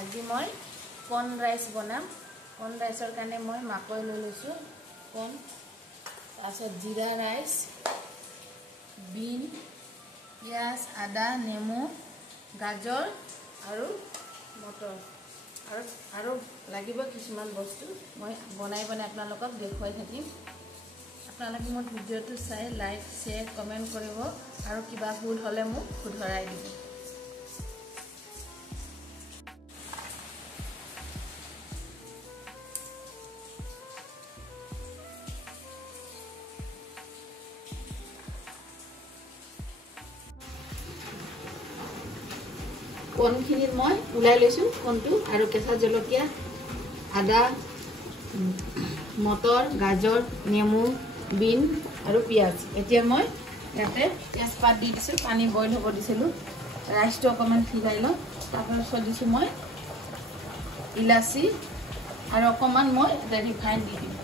আজি মই corn rice বনাম। কৰ্ন ৰাইচৰ কাৰণে মই মাকৈ লৈ লৈছোঁ, কৰ্ন, তাৰপিছত জিৰা ৰাইচ, বিন, পিঁয়াজ, আদা, নেমু, গাজৰ আৰু মটৰ আৰু লাগিব কিছুমান বস্তু। মই বনাই আপোনালোকক দেখুৱাই থাকিম। আপোনালোকে মোৰ ভিডিঅ'টো চাই লাইক, শ্বেয়াৰ, কমেণ্ট কৰিব আৰু কিবা ভুল হ'লে মোক শুধৰাই দিব। কৰ্নখিনিত মই ওলাই লৈছোঁ কৰ্নটো আৰু কেঁচা জলকীয়া, আদা, মটৰ, গাজৰ, নেমু, বিন আৰু পিঁয়াজ। এতিয়া মই ইয়াতে তেজপাত দি দিছোঁ, পানী বইল হ'ব দিছিলোঁ। ৰাইচটো অকণমান সিজাই লওঁ। তাৰপাছত দিছোঁ মই ইলাচি আৰু অকণমান মই ৰিফাইন দি দিম।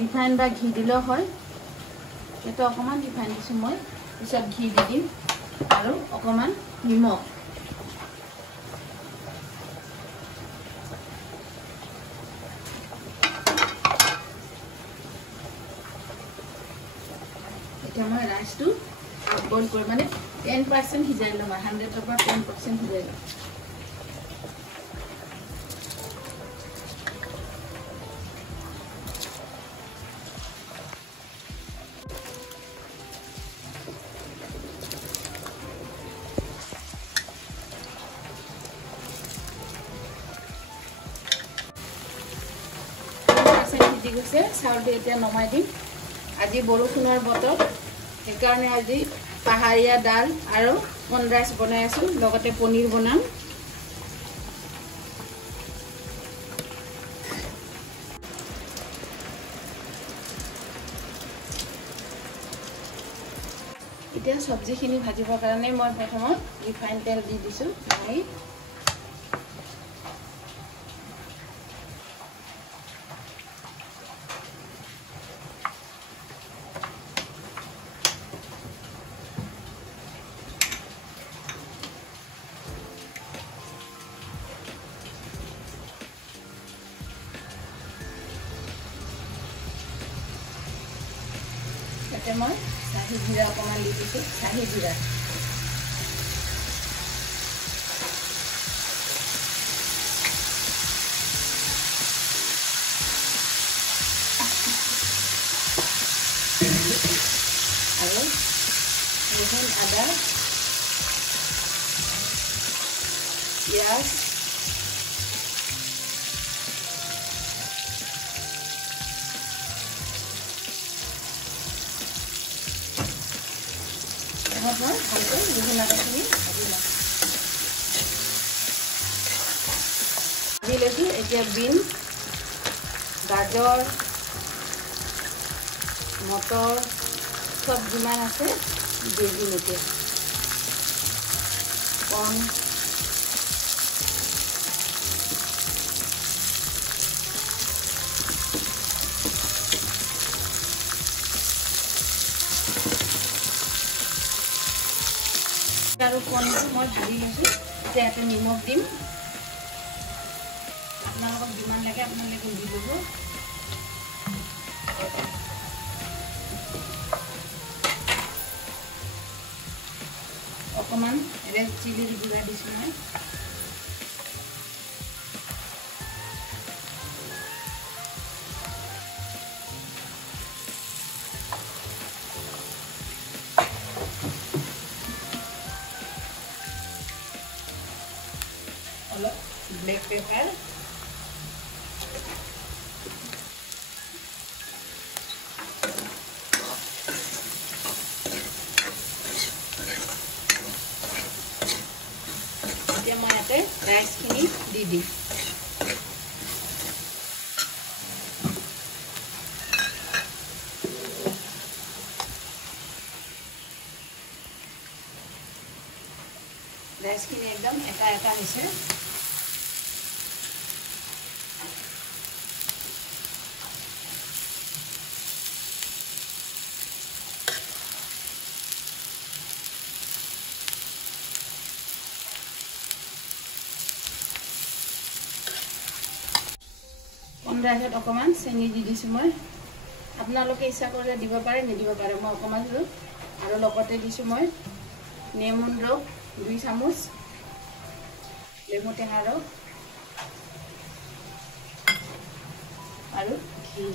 ৰিফাইন বা ঘি দিলেও হয়। এটা অকণমান ৰিফাইন দিছোঁ মই, পিছত ঘি দি দিম আৰু অকণমান নিমখ। এতিয়া মই ৰাইচটো হাফ বইল কৰি 10% সিজাই ল'ম, 100ৰ পৰা 10% সিজাই ল'ম। সিজি গৈছে, চাউলটো এতিয়া নমাই দিম। আজি বৰষুণৰ বতৰ, সেইকাৰণে আজি পাহাৰীয়া দাল আৰু কৰ্ন ৰাইচ বনাই আছোঁ, লগতে পনীৰ বনাম। এতিয়া চব্জিখিনি ভাজিবৰ কাৰণে মই প্ৰথমত ৰিফাইন তেল দি দিছোঁ। তাতে মই চাহী জিৰা অকণমান দি দিছোঁ, চাহী জিৰা। আৰু ৰহুন, আদা, পিঁয়াজ, ভালকৈ ৰহুন আদাখিনি ভাজি লওঁ। ভাজি লৈছোঁ। এতিয়া বিন, গাজৰ, মটৰ চব যিমান আছে দি দিম। এতিয়া কৰ্ন, আৰু কৰ্নটো মই ভাজি লৈছোঁ। এতিয়া ইয়াতে নিমখ দিম, আপোনালোকক যিমান লাগে আপোনালোকে দি দিব। অকণমান ৰেড চিলি গুড়া দিছোঁ মই। অলপ ব্লেক পেপাৰ, এতিয়া মই ইয়াতে ৰাইচখিনি দি দিম। ৰাইচখিনি একদম এটা এটা হৈছে। কোন ৰাইচত অকণমান চেনি দি দিছোঁ মই আপোনালোকে ইচ্ছা কৰিলে দিব পাৰে নিদিব পাৰে মই অকণমান দিলোঁ আৰু লগতে দিছোঁ মই নেমুন ৰস 2 চামুচ লেমু টেঙা ৰস আৰু ঘি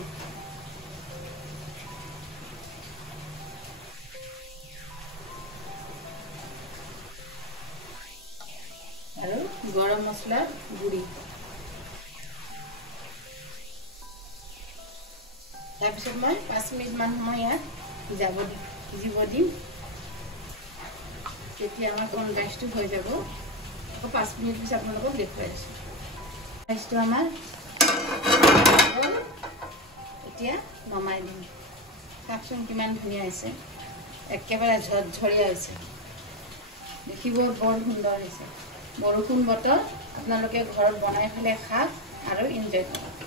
আৰু গৰম মছলাৰ গুড়ি তাৰপিছত মই 5 মিনিটমান সময় ইয়াত সিজিব দিম তেতিয়া আমাৰ কৰ্ণ ৰাইচটো হৈ যাব আকৌ 5 মিনিট পিছত আপোনালোকক দেখুৱাই আছোঁ ৰাইচটো আমাৰ এতিয়া নমাই দিম চাওকচোন কিমান ধুনীয়া হৈছে একেবাৰে ঝৰঝৰীয়া হৈছে দেখিব বৰ সুন্দৰ হৈছে বৰষুণ বতৰ আপোনালোকে ঘৰত বনাই পেলাই খাওক আৰু এনজয় কৰক